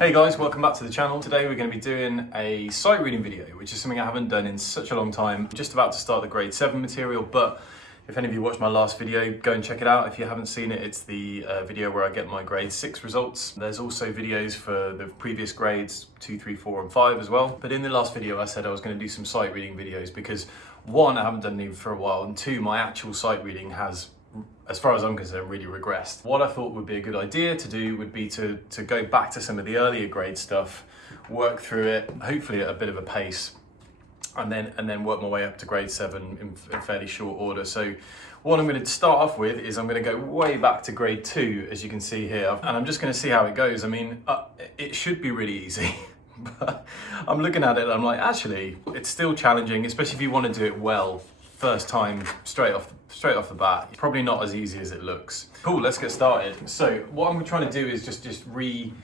Hey guys, welcome back to the channel. Today we're going to be doing a sight reading video, which is something I haven't done in such a long time. I'm just about to start the grade 7 material, but if any of you watched my last video, go and check it out. If you haven't seen it, it's the video where I get my grade 6 results. There's also videos for the previous grades 2, 3, 4 and 5 as well. But in the last video I said I was going to do some sight reading videos because one, I haven't done any for a while, and two, my actual sight reading has, as far as I'm concerned, really regressed. What I thought would be a good idea to do would be to go back to some of the earlier grade stuff, work through it, hopefully at a bit of a pace, and then work my way up to grade 7 in fairly short order. So what I'm going to start off with is I'm going to go way back to grade 2, as you can see here, and I'm just going to see how it goes. I mean, it should be really easy. But I'm looking at it and I'm like, actually, it's still challenging, especially if you want to do it well first time straight off the bat. It's probably not as easy as it looks. Cool, let's get started. So what I'm trying to do is just relearn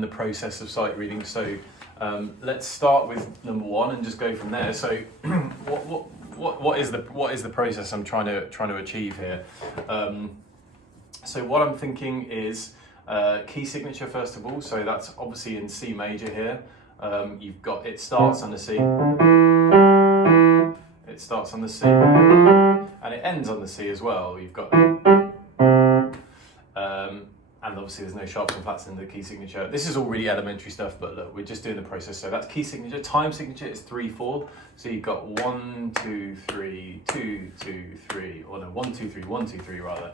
the process of sight reading. So let's start with number 1 and just go from there. So what is the process I'm trying to achieve here? So what I'm thinking is key signature first of all. So that's obviously in C major here. You've got, it starts on the C. It starts on the C, and it ends on the C as well. You've got, and obviously there's no sharps and flats in the key signature. This is all really elementary stuff, but look, we're just doing the process. So that's key signature. Time signature is 3, 4. So you've got 1, 2, 3, 2, 2, 3, or no, 1, 2, 3, 1, 2, 3 rather.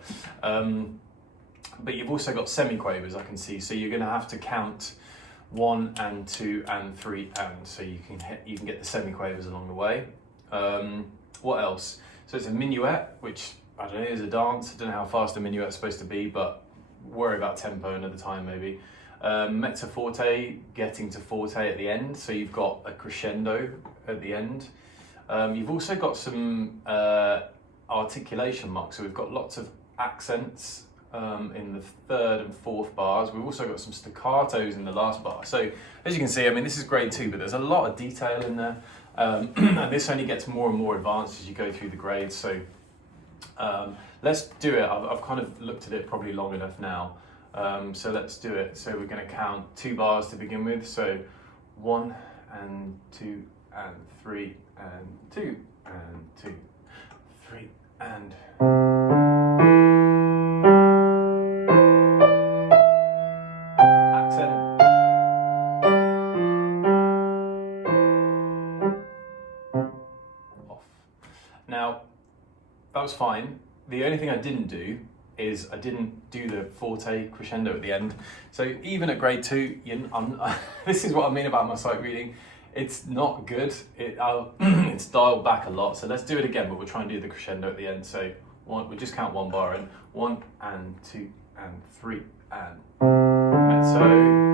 But you've also got semiquavers, I can see. So you're going to have to count 1 and 2 and 3 and, so you can get the semiquavers along the way. What else? So it's a minuet, which I don't know, is a dance. I don't know how fast a minuet is supposed to be, but worry about tempo another time maybe. Mezzo forte, getting to forte at the end, so you've got a crescendo at the end. You've also got some articulation marks, so we've got lots of accents in the 3rd and 4th bars. We've also got some staccatos in the last bar. So as you can see, I mean, this is grade 2, but there's a lot of detail in there. And this only gets more and more advanced as you go through the grades. So let's do it. I've kind of looked at it probably long enough now. So let's do it. So we're going to count 2 bars to begin with. So 1 and 2 and 3 and 2 and 2, 3 and... Now, that was fine. The only thing I didn't do is I didn't do the forte crescendo at the end. So even at grade 2, this is what I mean about my sight reading. It's not good. It's dialed back a lot. So let's do it again, but we'll try and do the crescendo at the end. So we'll just count 1 bar in. 1 and 2 and 3 and mezzo.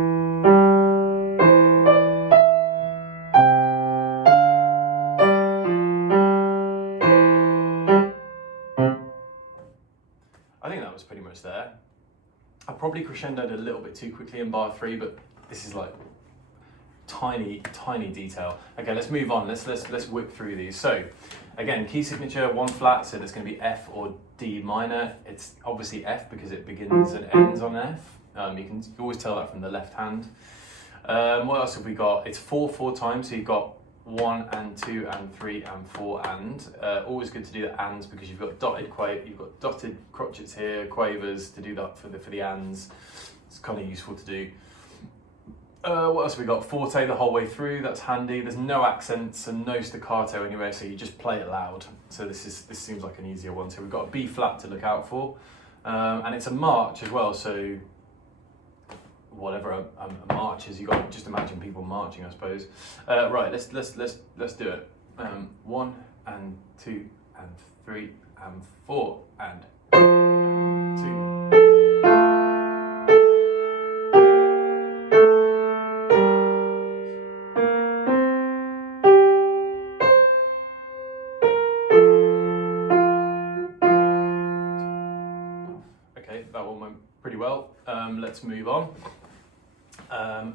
I think that was pretty much there. I probably crescendoed a little bit too quickly in bar 3, but this is like tiny detail. Okay, let's move on. Let's whip through these. So again, key signature 1 flat, so there's going to be F or D minor. It's obviously F because it begins and ends on F. You can always tell that from the left hand. What else have we got? It's 4 times, so you've got 1 and 2 and 3 and 4 and. Always good to do the ands because you've got dotted crotchets here, quavers to do that for the ands. It's kind of useful to do. What else have we got? Forte the whole way through, that's handy. There's no accents and no staccato anywhere, so you just play it loud. So this seems like an easier one. So we've got a B flat to look out for. And it's a march as well, so whatever a march is, you got to just imagine people marching, I suppose. Right, let's do it. 1 and 2 and 3 and 4 and 2. Okay, that one went pretty well. Let's move on.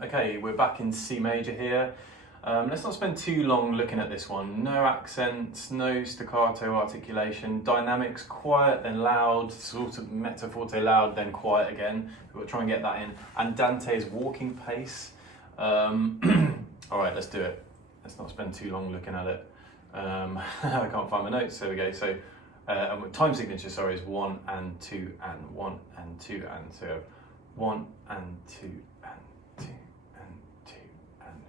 Okay, we're back in C major here. Let's not spend too long looking at this one. No accents, no staccato articulation, dynamics quiet then loud, sort of mezzo forte loud then quiet again. We'll try and get that in. Andante's walking pace. All right, let's do it. Let's not spend too long looking at it. I can't find my notes. There we go. So time signature, sorry, is 1 and 2 and 1 and 2 and so 1 and 2 and 2 and 2 and.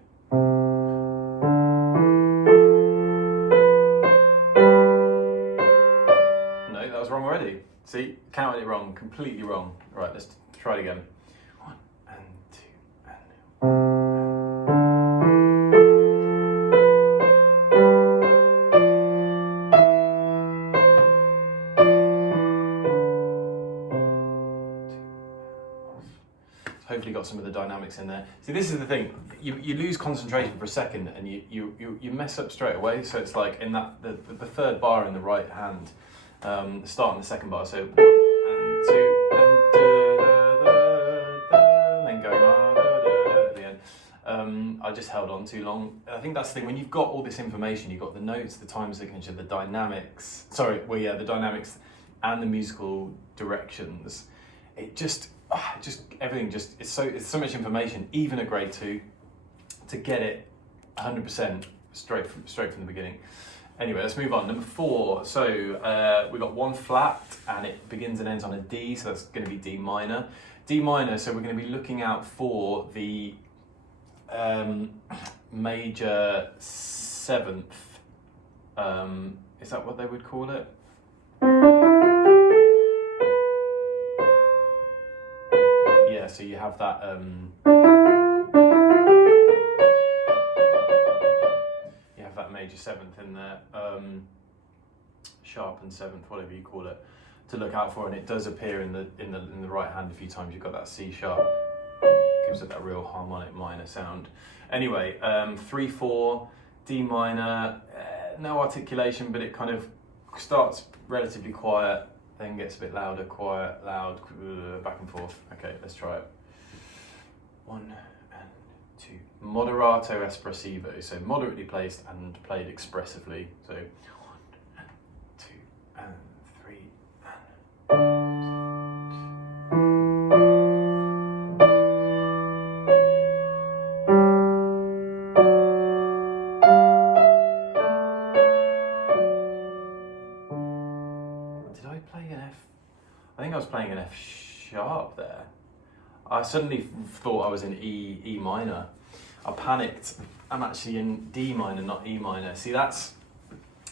No, that was wrong already. See, counted it wrong, completely wrong. Right, let's try it again. 1 and 2 and. Hopefully got some of the dynamics in there. See, this is the thing, you lose concentration for a second and you mess up straight away. So it's like in that the third bar in the right hand, start on the second bar. So 1 and 2 and and then going on at the end. I just held on too long. I think that's the thing, when you've got all this information, you've got the notes, the time signature, the dynamics, the dynamics and the musical directions. It just everything it's so much information, even at grade 2, to get it 100% straight from the beginning. Anyway, let's move on. Number 4. So we've got 1 flat and it begins and ends on a D, so that's going to be D minor. D minor, so we're going to be looking out for the major 7th. Is that what they would call it? Yeah, so you have that major 7th in there, sharp and 7th, whatever you call it, to look out for, and it does appear in the right hand a few times. You've got that C sharp, gives it that real harmonic minor sound. Anyway, 3/4, D minor, no articulation, but it kind of starts relatively quiet, then gets a bit louder, quiet, loud, back and forth. Okay, let's try it. 1 and 2. Moderato espressivo, so moderately placed and played expressively. So 1 and 2 and 3 and. Did I play an F? I think I was playing an F sharp there. I suddenly thought I was in E minor. I panicked. I'm actually in D minor, not E minor. See, that's,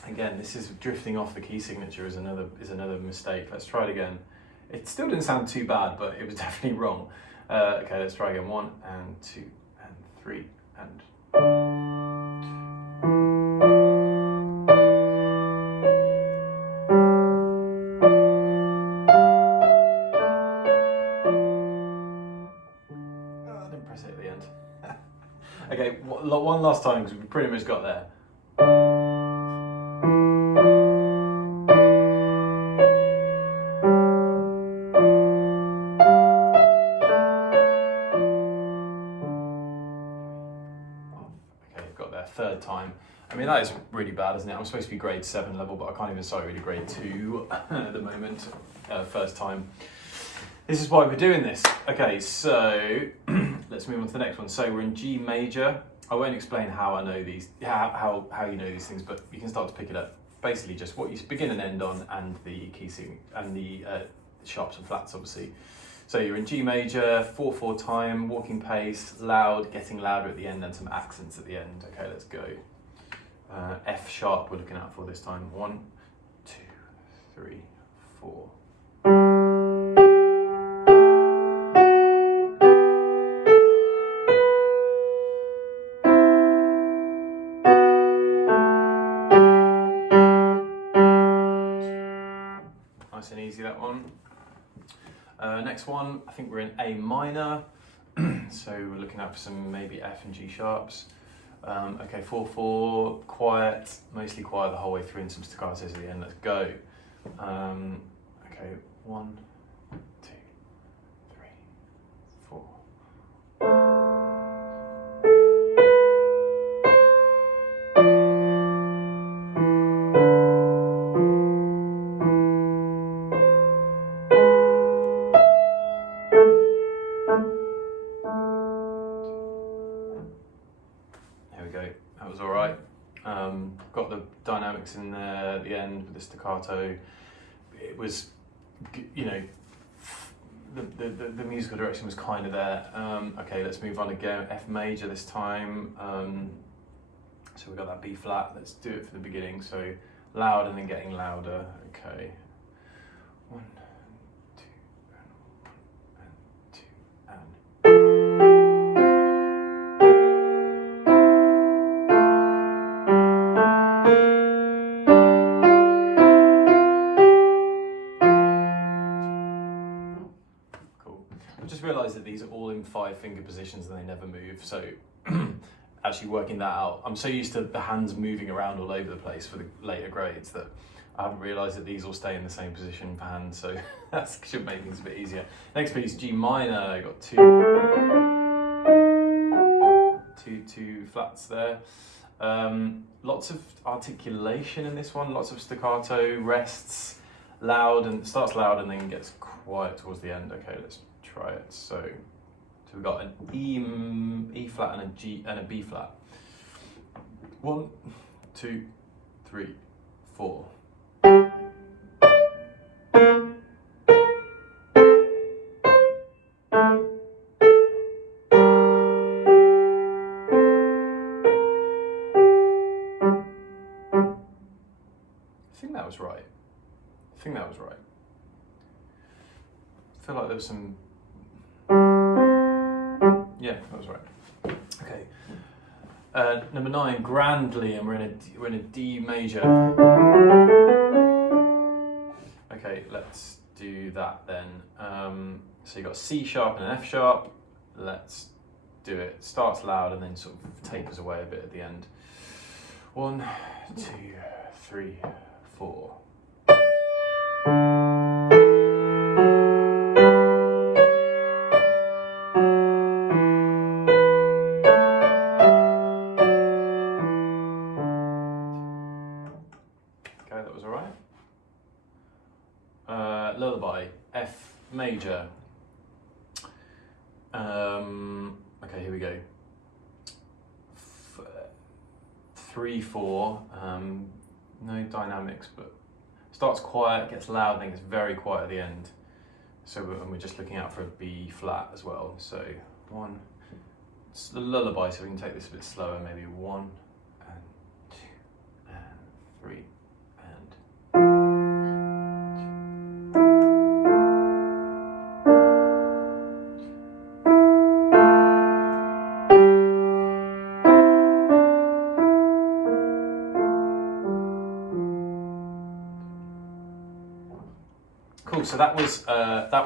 again, this is drifting off the key signature is another mistake. Let's try it again. It still didn't sound too bad, but it was definitely wrong. Okay, let's try again. 1 and 2 and 3 and. Okay, one last time because we pretty much got there. Okay, got there, 3rd time. I mean, that is really bad, isn't it? I'm supposed to be grade 7 level, but I can't even start really grade 2 at the moment, 1st time. This is why we're doing this. Okay, so let's move on to the next one. So we're in G major. I won't explain how I know these, how you know these things, but you can start to pick it up. Basically, just what you begin and end on, and the key signature and the sharps and flats, obviously. So you're in G major, 4/4 time, walking pace, loud, getting louder at the end, and some accents at the end. Okay, let's go. F sharp we're looking out for this time. 1, 2, 3, 4. Nice and easy, that one. Next one, I think we're in A minor. So we're looking out for some maybe F and G sharps. Okay, 4/4, quiet, mostly quiet the whole way through, and some staccatos at the end. Let's go. Okay, 1, 2, 3, 4. got the dynamics in there at the end with the staccato. It was, you know, the musical direction was kind of there. Okay, let's move on again. F major this time. So we got that B flat. Let's do it for the beginning. So loud and then getting louder. Okay. 1, 2, and 2, and. I've just realised that these are all in 5-finger positions and they never move, so actually working that out, I'm so used to the hands moving around all over the place for the later grades that I haven't realised that these all stay in the same position for hands, so that should make things a bit easier. Next piece, G minor, got two flats there. Lots of articulation in this one, lots of staccato, rests, loud, and starts loud and then gets quiet towards the end. Okay, let's try it. So we've got an E flat and a G and a B flat. 1, 2, 3, 4. I think that was right. I feel like there was some. Yeah, that was right. Okay. Number 9, grandly, and we're in a D major. Okay, let's do that then. So you got C sharp and an F sharp. Let's do it. Starts loud and then sort of tapers away a bit at the end. 1, 2, 3, 4. Okay, that was all right. Lullaby, F major. Okay, here we go. 3, 4. No dynamics, but starts quiet, gets loud, then gets very quiet at the end. So we're just looking out for a B flat as well. So 1. It's the lullaby, so we can take this a bit slower. Maybe 1 and 2 and 3 and. Cool. So that was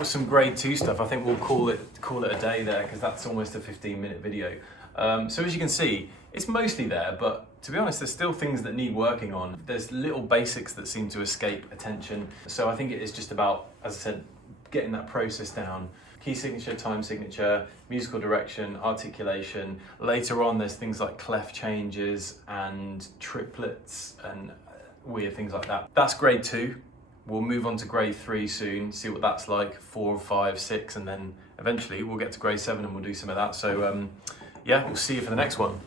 some grade 2 stuff. I think we'll call it a day there because that's almost a 15-minute video. So as you can see, it's mostly there, but to be honest, there's still things that need working on. There's little basics that seem to escape attention. So I think it is just about, as I said, getting that process down. Key signature, time signature, musical direction, articulation. Later on, there's things like clef changes and triplets and weird things like that. That's grade 2. We'll move on to grade 3 soon, see what that's like, 4, 5, 6, and then eventually we'll get to grade 7 and we'll do some of that. So yeah, we'll see you for the next one.